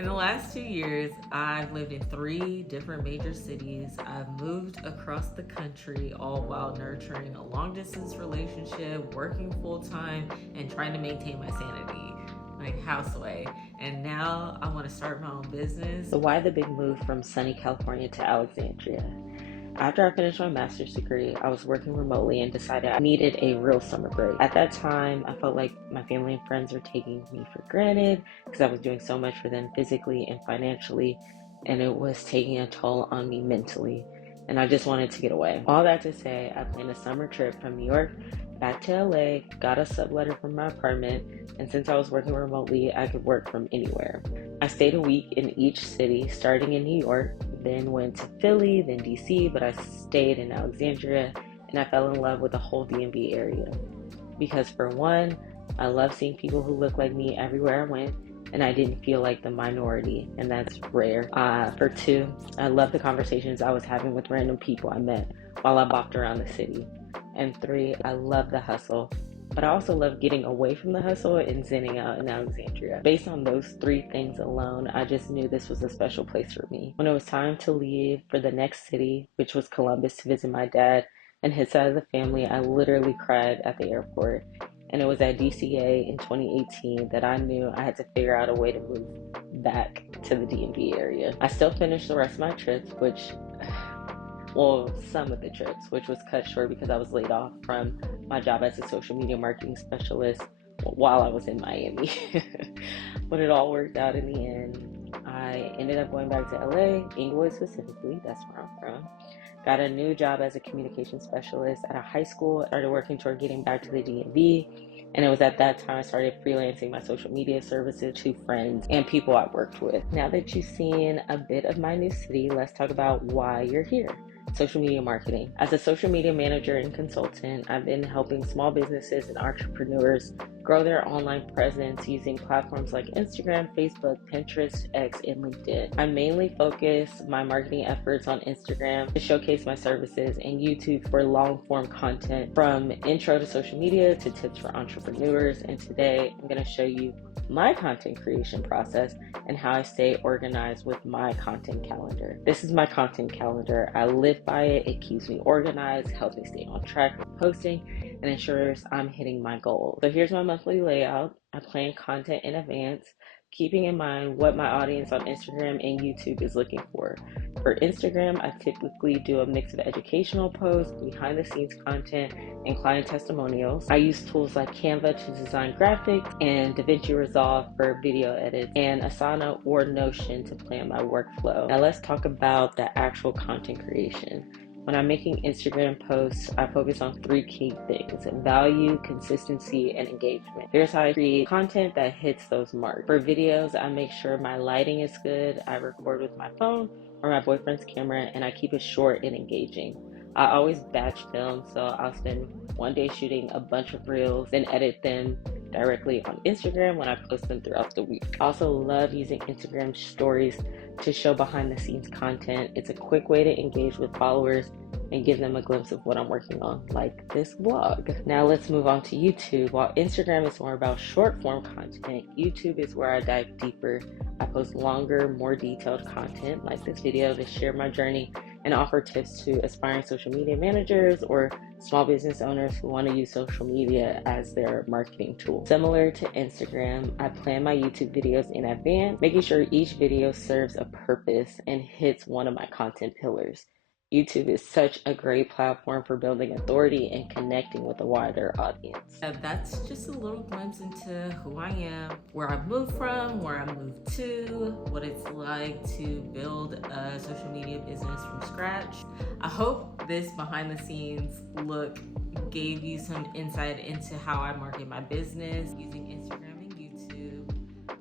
In the last 2 years, I've lived in 3 different major cities. I've moved across the country, all while nurturing a long distance relationship, working full time, and trying to maintain my sanity, like houseway. And now I want to start my own business. So why the big move from sunny California to Alexandria? After I finished my master's degree, I was working remotely and decided I needed a real summer break. At that time, I felt like my family and friends were taking me for granted because I was doing so much for them physically and financially, and it was taking a toll on me mentally. And I just wanted to get away. All that to say, I planned a summer trip from New York back to LA, got a subletter from my apartment, and since I was working remotely, I could work from anywhere. I stayed a week in each city, starting in New York, then went to Philly, then DC, but I stayed in Alexandria, and I fell in love with the whole DMV area. Because for one, I love seeing people who look like me everywhere I went, and I didn't feel like the minority, and that's rare. For two, I love the conversations I was having with random people I met while I walked around the city. And three, I love the hustle, but I also love getting away from the hustle and zenning out in Alexandria. Based on those 3 things alone, I just knew this was a special place for me. When it was time to leave for the next city, which was Columbus, to visit my dad and his side of the family, I literally cried at the airport. And it was at DCA in 2018 that I knew I had to figure out a way to move back to the DMV area. I still finished the rest of my trips, some of the trips, which was cut short because I was laid off from my job as a social media marketing specialist while I was in Miami. But it all worked out in the end. I ended up going back to LA, Inglewood specifically, that's where I'm from. Got a new job as a communication specialist at a high school, started working toward getting back to the DMV. And it was at that time I started freelancing my social media services to friends and people I worked with. Now that you've seen a bit of my new city, let's talk about why you're here. Social media marketing. As a social media manager and consultant, I've been helping small businesses and entrepreneurs grow their online presence using platforms like Instagram, Facebook, Pinterest, X, and LinkedIn. I mainly focus my marketing efforts on Instagram to showcase my services and YouTube for long form content from intro to social media to tips for entrepreneurs. And today I'm going to show you my content creation process and how I stay organized with my content calendar. This is my content calendar. I live by it. It keeps me organized, helps me stay on track with posting, and ensures I'm hitting my goals. So here's my monthly layout. I plan content in advance, keeping in mind what my audience on Instagram and YouTube is looking for. For Instagram, I typically do a mix of educational posts, behind the scenes content, and client testimonials. I use tools like Canva to design graphics and DaVinci Resolve for video edits, and Asana or Notion to plan my workflow. Now let's talk about the actual content creation. When I'm making Instagram posts, I focus on 3 key things: value, consistency, and engagement. Here's how I create content that hits those marks. For videos, I make sure my lighting is good. I record with my phone or my boyfriend's camera, and I keep it short and engaging. I always batch film, so I'll spend one day shooting a bunch of reels, then edit them directly on Instagram when I post them throughout the week. I also love using Instagram stories to show behind the scenes content. It's a quick way to engage with followers and give them a glimpse of what I'm working on, like this vlog. Now let's move on to YouTube. While Instagram is more about short form content, YouTube is where I dive deeper. I post longer, more detailed content like this video to share my journey and offer tips to aspiring social media managers or small business owners who want to use social media as their marketing tool. Similar to Instagram, I plan my YouTube videos in advance, making sure each video serves a purpose and hits one of my content pillars. YouTube is such a great platform for building authority and connecting with a wider audience. That's just a little glimpse into who I am, where I moved from, where I moved to, what it's like to build a social media business from scratch. I hope this behind the scenes look gave you some insight into how I market my business using Instagram and YouTube.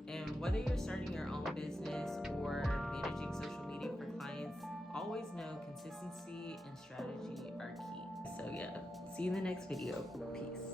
And whether you're starting your own business or managing social media for clients, always know consistency and strategy are key. So yeah, see you in the next video. Peace.